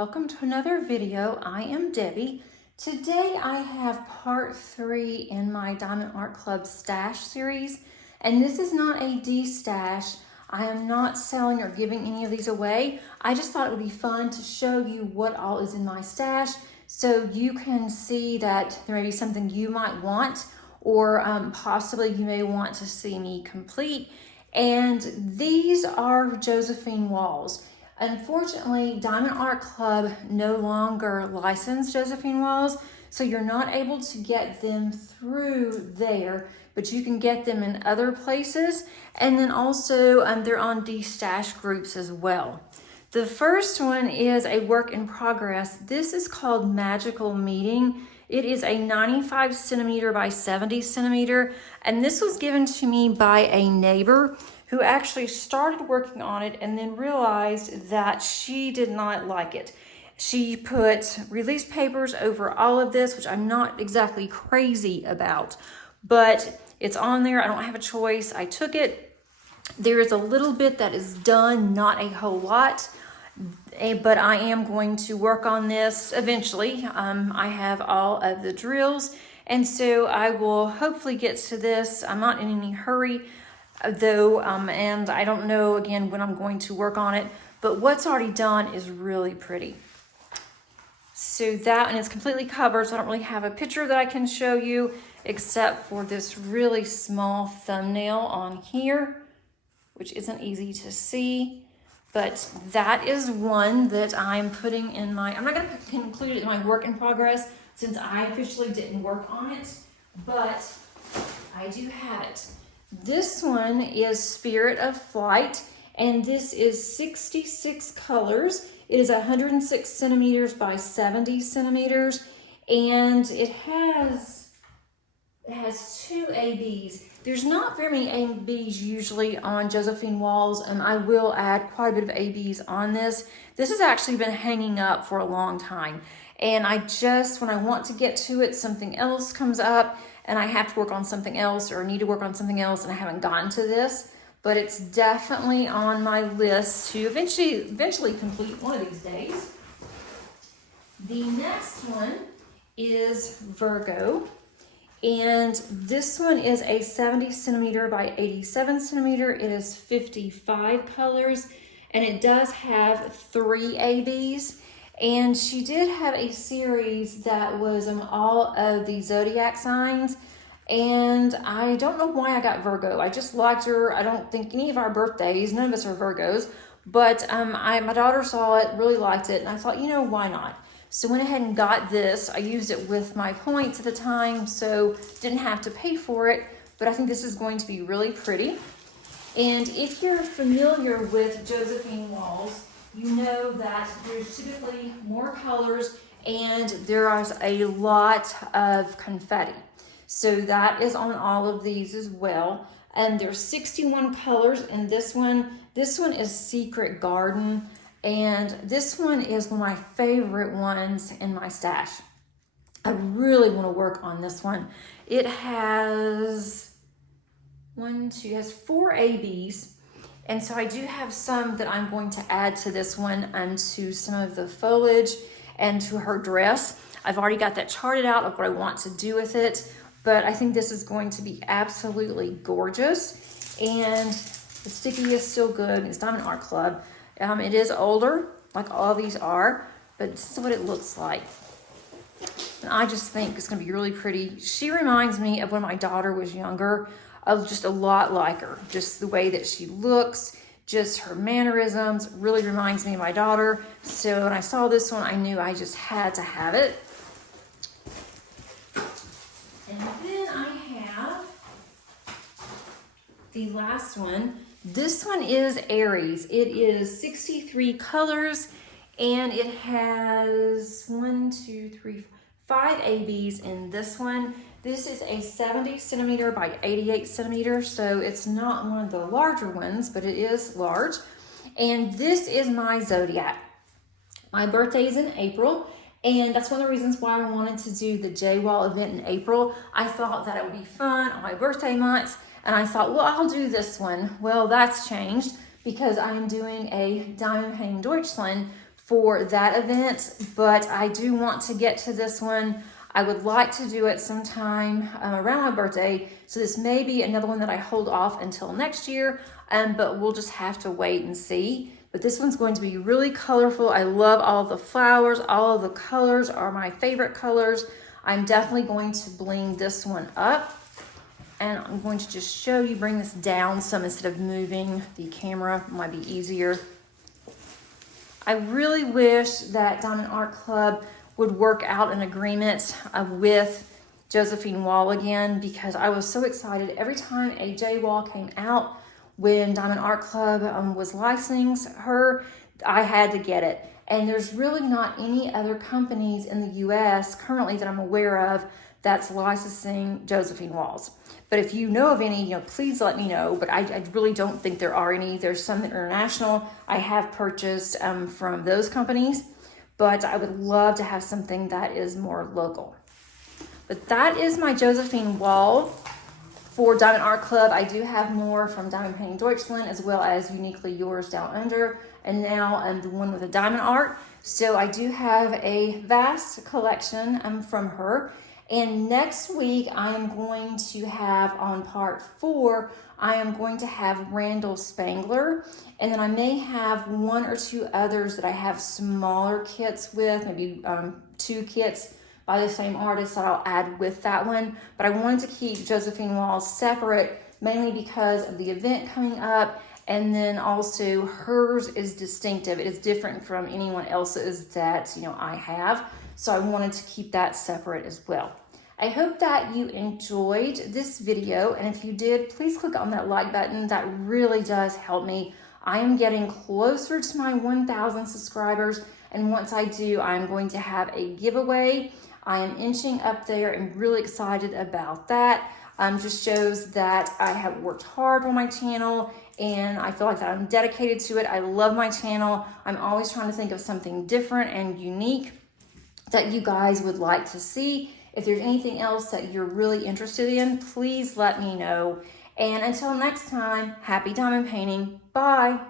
welcome to another video. I am Debbie. Today I have part 3 in my Diamond Art Club stash series, and this is not a de-stash. I am not selling or giving any of these away. I just thought it would be fun to show you what all is in my stash so you can see that there may be something you might want, or possibly you may want to see me complete. And these are Josephine Walls. Unfortunately, Diamond Art Club no longer licensed Josephine Walls, so you're not able to get them through there, but you can get them in other places. And then also they're on de-stash groups as well. The first one is a work in progress. This is called Magical Meeting. It is a 95 centimeter by 70 centimeter, and this was given to me by a neighbor who actually started working on it and then realized that she did not like it. She put release papers over all of this, which I'm not exactly crazy about, but it's on there. I don't have a choice. I took it. There is a little bit that is done, not a whole lot, but I am going to work on this eventually. I have all of the drills, and so I will hopefully get to this. I'm not in any hurry though, and I don't know again when I'm going to work on it, but what's already done is really pretty. So that, and it's completely covered, so I don't really have a picture that I can show you except for this really small thumbnail on here, which isn't easy to see. But that is one that I'm putting in my, I'm not going to include it in my work in progress since I officially didn't work on it, but I do have it. This one is Spirit of Flight, and this is 66 colors. It is 106 centimeters by 70 centimeters, and it has 2 ABs. There's not very many ABs usually on Josephine Walls, and I will add quite a bit of ABs on this. This has actually been hanging up for a long time, and I just, when I want to get to it, something else comes up, and I have to work on something else or need to work on something else, and I haven't gotten to this, but it's definitely on my list to eventually complete one of these days. The next one is Virgo. And this one is a 70 centimeter by 87 centimeter. It is 55 colors, and it does have 3 ABs. And she did have a series that was all of the zodiac signs. And I don't know why I got Virgo. I just liked her. I don't think any of our birthdays, none of us are Virgos, but my daughter saw it, really liked it, and I thought, you know, why not? So went ahead and got this. I used it with my points at the time, so didn't have to pay for it, but I think this is going to be really pretty. And if you're familiar with Josephine Walls, you know that there's typically more colors and there is a lot of confetti. So that is on all of these as well. And there's 61 colors in this one. This one is Secret Garden. And this one is one of my favorite ones in my stash. I really want to work on this one. It has 4 ABs. And so I do have some that I'm going to add to this one and to some of the foliage and to her dress. I've already got that charted out of what I want to do with it, but I think this is going to be absolutely gorgeous. And the sticky is still good. It's Diamond Art Club. It is older, like all these are, but this is what it looks like. And I just think it's gonna be really pretty. She reminds me of when my daughter was younger, of just a lot like her. Just the way that she looks, just her mannerisms, really reminds me of my daughter. So when I saw this one, I knew I just had to have it. And then I have the last one. This one is Aries. It is 63 colors, and it has 5 ABs in this one. This is a 70 centimeter by 88 centimeter, so it's not one of the larger ones, but it is large. And this is my zodiac. My birthday is in April, and that's one of the reasons why I wanted to do the J-Wall event in April. I thought that it would be fun on my birthday month. And I thought, well, I'll do this one. Well, that's changed because I'm doing a Diamond Painting Deutschland for that event, but I do want to get to this one. I would like to do it sometime around my birthday, so this may be another one that I hold off until next year, but we'll just have to wait and see. But this one's going to be really colorful. I love all the flowers. All of the colors are my favorite colors. I'm definitely going to bling this one up, and I'm going to just show you, bring this down some instead of moving the camera, might be easier. I really wish that Diamond Art Club would work out an agreement with Josephine Wall again, because I was so excited every time a J Wall came out. When Diamond Art Club was licensing her, I had to get it. And there's really not any other companies in the US currently that I'm aware of that's licensing Josephine Walls. But if you know of any, please let me know. But I really don't think there are any. There's some international I have purchased from those companies, but I would love to have something that is more local. But that is my Josephine Wall for Diamond Art Club. I do have more from Diamond Painting Deutschland, as well as Uniquely Yours Down Under, and now the one with the diamond art. So I do have a vast collection from her. And next week, I am going to have on part 4, I am going to have Randall Spangler. And then I may have 1 or 2 others that I have smaller kits with, maybe 2 kits by the same artist that I'll add with that one. But I wanted to keep Josephine Wall separate, mainly because of the event coming up. And then also hers is distinctive. It is different from anyone else's that I have. So I wanted to keep that separate as well. I hope that you enjoyed this video, and if you did, please click on that like button. That really does help me. I am getting closer to my 1,000 subscribers, and once I do, I'm going to have a giveaway. I am inching up there and really excited about that. Just shows that I have worked hard on my channel, and I feel like that I'm dedicated to it. I love my channel. I'm always trying to think of something different and unique that you guys would like to see. If there's anything else that you're really interested in, please let me know. And until next time, happy diamond painting. Bye.